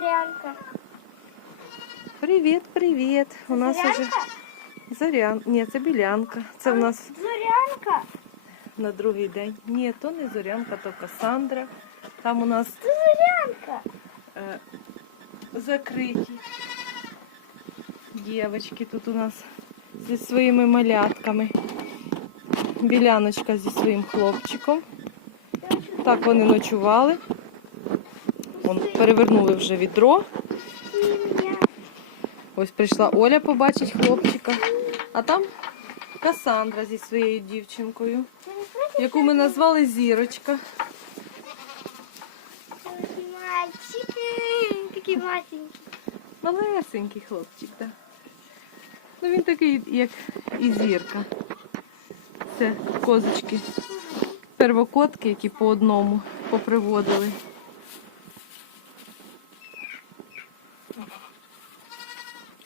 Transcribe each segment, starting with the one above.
Зорянка. Привіт, привіт. У нас уже Зорянка? зорян. Ні, це білянка. Це в нас Зорянка. на другий день. Ні, то не зорянка, то Касандра. Там у нас Це Зорянка. е, закриті. Дівчатки тут у нас зі своїми малятками. Біляночка зі своїм хлопчиком. Так вони ночували. Вон, перевернули вже відро. Ось прийшла Оля побачить хлопчика. А там Касандра зі своєю дівчинкою, яку ми назвали Зірочка. Такий масенький. Малесенький хлопчик, так. Ну він такий, як і зірка. Це козочки. Первокотки, які по одному поприводили.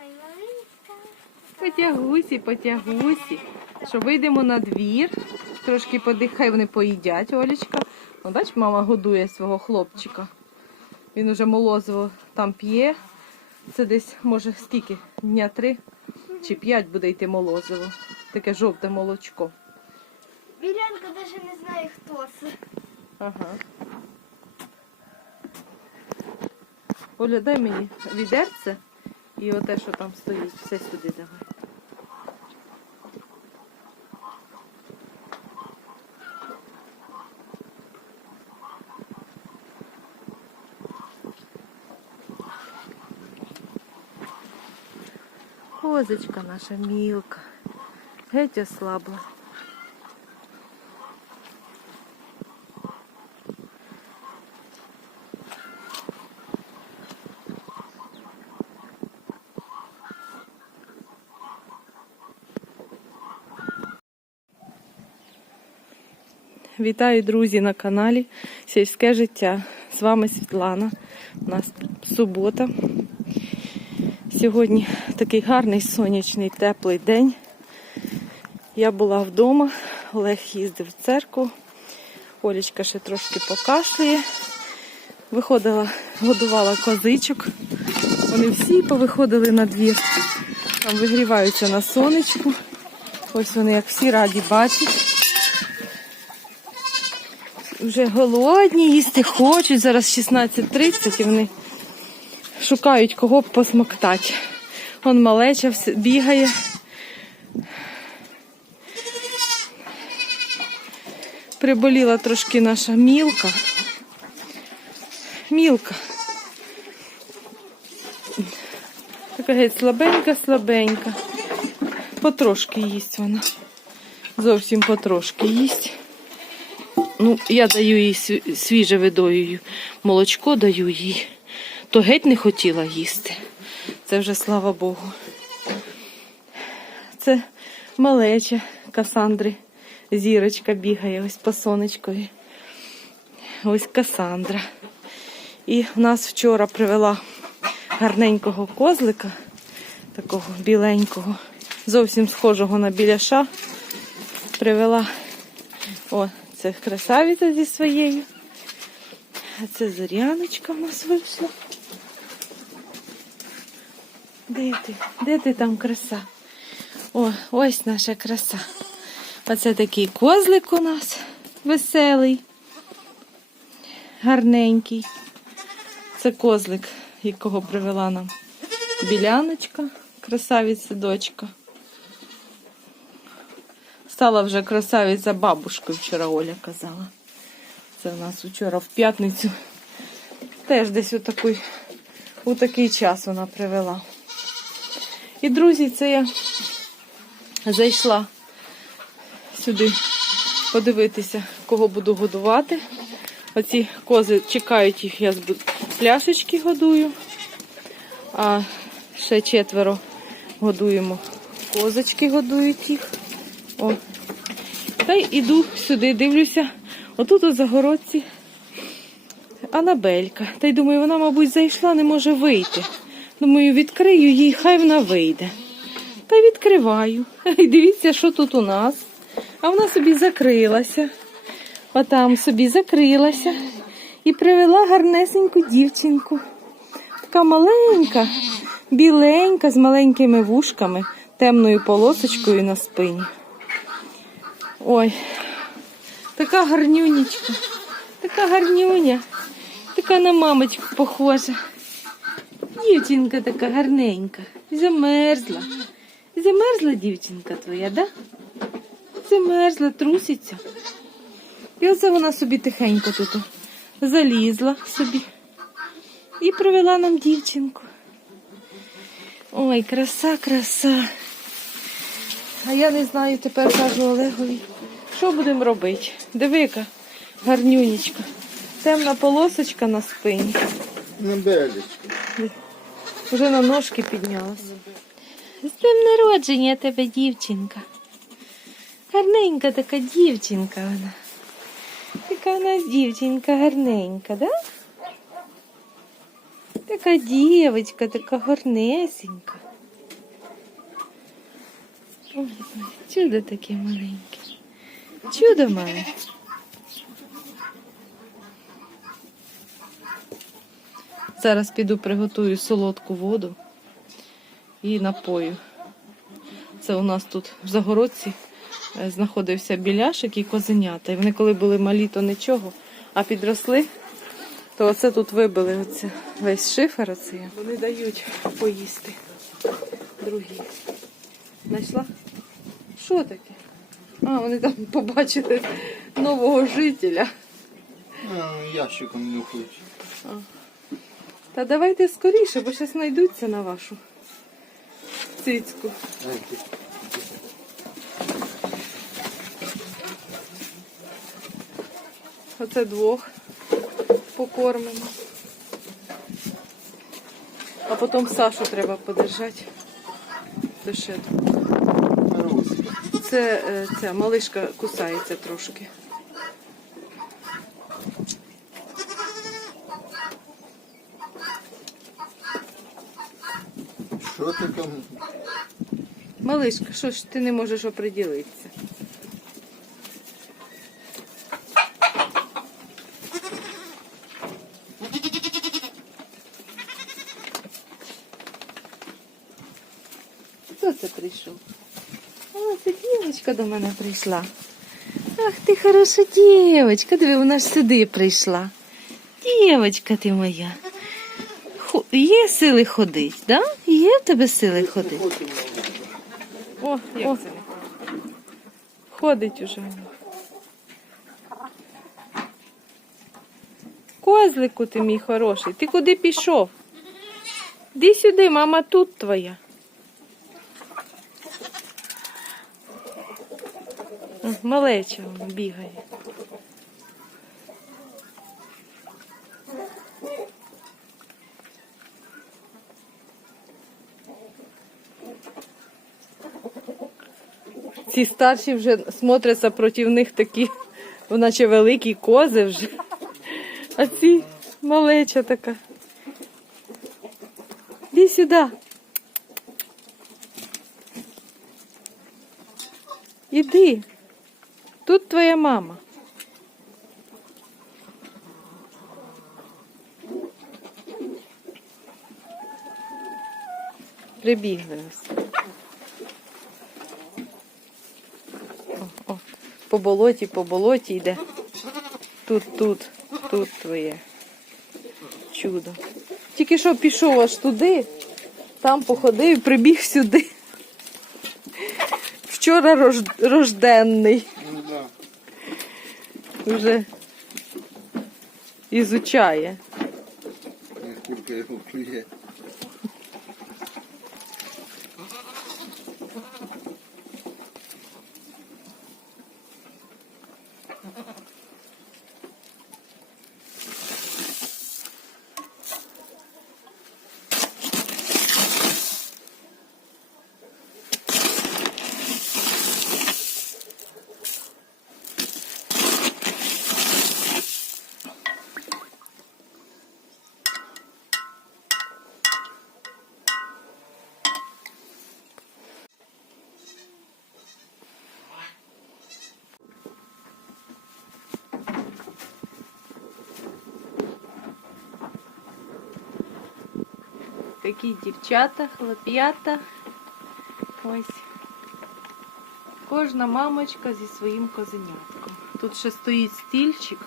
Ой, маленька. Потягусі, потягусі. Що вийдемо на двір, трошки подихай, вони поїдять, Олічка. Вон, бач, мама годує свого хлопчика. Він уже молозиво там п'є. Це десь, може, скільки? Дня три чи п'ять буде йти молозиво. Таке жовте молочко. Білянка навіть не знає, хто це. Ага. Оля, дай мені відерце і оте, що там стоїть, все сюди давай. Козочка наша мілка. Геть ослабла. Вітаю, друзі, на каналі Сільське життя. З вами Світлана. У нас субота. Сьогодні такий гарний сонячний, теплий день. Я була вдома, Олег їздив в церкву. Олічка ще трошки покашлює. Виходила, годувала козичок. Вони всі повиходили на двір. Там вигріваються на сонечку. Ось вони, як всі раді бачать. Вже голодні, їсти хочуть. Зараз 16.30 і вони шукають кого посмоктати. Вон малеча бігає. Приболіла трошки наша мілка. Мілка. Така геть слабенька, слабенька. Потрошки їсть вона. Зовсім потрошки їсть. Ну, я даю їй свіже видою молочко даю їй. То геть не хотіла їсти. Це вже слава Богу. Це малеча Касандри. Зірочка бігає ось по сонечкові. Ось Касандра. І в нас вчора привела гарненького козлика, такого біленького, зовсім схожого на біляша. Привела о, це красавиця зі своєю. А це зоряночка в нас вийшла. Де ти? Де ти там краса? О, ось наша краса. Оце такий козлик у нас веселий, гарненький. Це козлик, якого привела нам біляночка, красавиця дочка. Стала вже красавиця бабушкою, вчора Оля казала. Це в нас вчора в п'ятницю. Теж десь у такий, у такий час вона привела. І, друзі, це я зайшла сюди подивитися, кого буду годувати. Оці кози чекають їх, я з пляшечки годую. А ще четверо годуємо. Козочки годують їх. О. Та й іду сюди, дивлюся. Отут у загородці Анабелька. Та й думаю, вона, мабуть, зайшла, не може вийти. Думаю, відкрию їй, хай вона вийде. Та відкриваю. І дивіться, що тут у нас. А вона собі закрилася. Отам собі закрилася і привела гарнесеньку дівчинку. така маленька, біленька, з маленькими вушками, темною полосочкою на спині. Ой, така гарнюнечка, така гарнюня, така на мамочку похожа. Дівчинка така гарненька. Замерзла. Замерзла дівчинка твоя, да? Замерзла, труситься. І оце вона собі тихенько тут залізла собі і привела нам дівчинку. Ой, краса, краса. А я не знаю, тепер кажу Олегові, що будемо робити? Диви-ка, гарнюнечка. Темна полосочка на спині. На белечко. Вже на ножки піднялася. З днем народження тебе, дівчинка. Гарненька така дівчинка вона. Така у нас дівчинка гарненька, да? Така дівчинка, така гарнесенька. Чудо таке маленьке. Чудо мале. Зараз піду приготую солодку воду і напою. Це у нас тут в Загородці е, знаходився біляшик і козенята. І вони коли були малі, то нічого, а підросли, то оце тут вибили оце, весь шифер оцей. Вони дають поїсти. Другі. Знайшла? Що таке? А, вони там побачили нового жителя. Ящиком нюхають. Та давайте скоріше, бо зараз знайдуться на вашу цицьку. Оце двох покормимо. А потім Сашу треба подержати. Це. Це, е, малишка кусається трошки. Що ти там? Малишка, що ж ти не можеш оприділитися? Хто це прийшов? О, це дівчинка до мене прийшла. Ах, ти хороша дівчинка, диви, вона ж сюди прийшла. Дівчинка ти моя. Є сили ходить, да? Є в тебе сили ходити? О, о. Ходить уже. Козлику ти мій хороший. Ти куди пішов? Іди сюди, мама тут твоя. Малеча бігає. Ці старші вже смотряться проти них такі, наче великі кози вже. А ці малеча така. Іди сюди. Іди. Тут твоя мама. Прибігли ось. О, о, по болоті, по болоті йде. Тут, тут, тут твоє. Чудо. Тільки що пішов аж туди, там походив прибіг сюди. Вчора рож... рожденний. Вже ізучає. Наскільки його клює. Такі дівчата, хлоп'ята. Ось. Кожна мамочка зі своїм козенятком. Тут ще стоїть стільчик.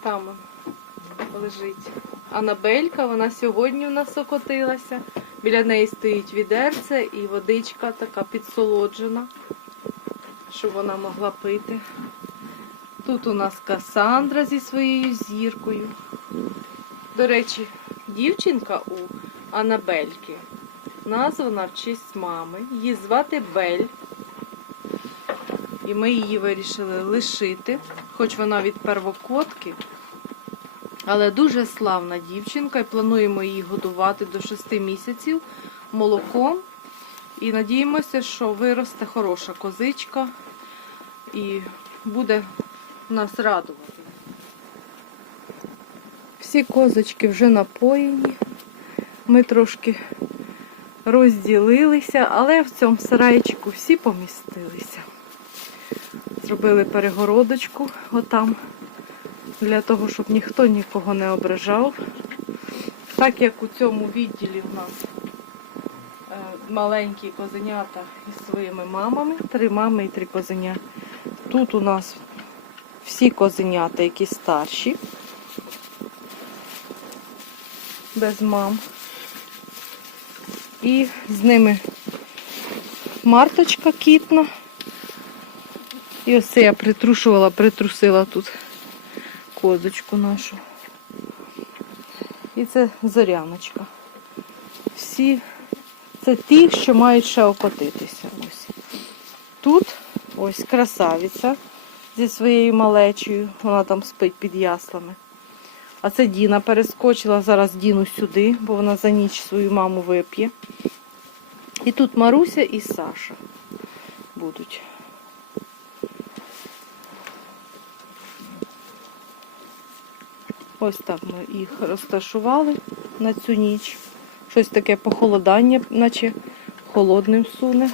Там лежить Анабелька, вона сьогодні у нас окотилася. Біля неї стоїть відерце і водичка така підсолоджена, щоб вона могла пити. Тут у нас Касандра зі своєю зіркою. До речі, дівчинка у Анабельки названа в честь мами. Її звати Бель. І ми її вирішили лишити, хоч вона від первокотки. Але дуже славна дівчинка і плануємо її годувати до 6 місяців молоком. І надіємося, що виросте хороша козичка і буде нас радувати. Всі козочки вже напоєні. Ми трошки розділилися, але в цьому сарайчику всі помістилися. Зробили перегородочку отам, для того, щоб ніхто нікого не ображав. Так як у цьому відділі в нас е, маленькі козенята із своїми мамами, три мами і три козеня. Тут у нас всі козенята, які старші, без мам. І з ними марточка кітна. І ось це я притрушувала, притрусила тут козочку нашу. І це зоряночка. Всі це ті, що мають ще окотитися. Ось. Тут ось красавиця зі своєю малечею. Вона там спить під яслами. А це Діна перескочила. Зараз Діну сюди, бо вона за ніч свою маму вип'є. І тут Маруся і Саша будуть. Ось так ми їх розташували на цю ніч. Щось таке похолодання, наче холодним суне.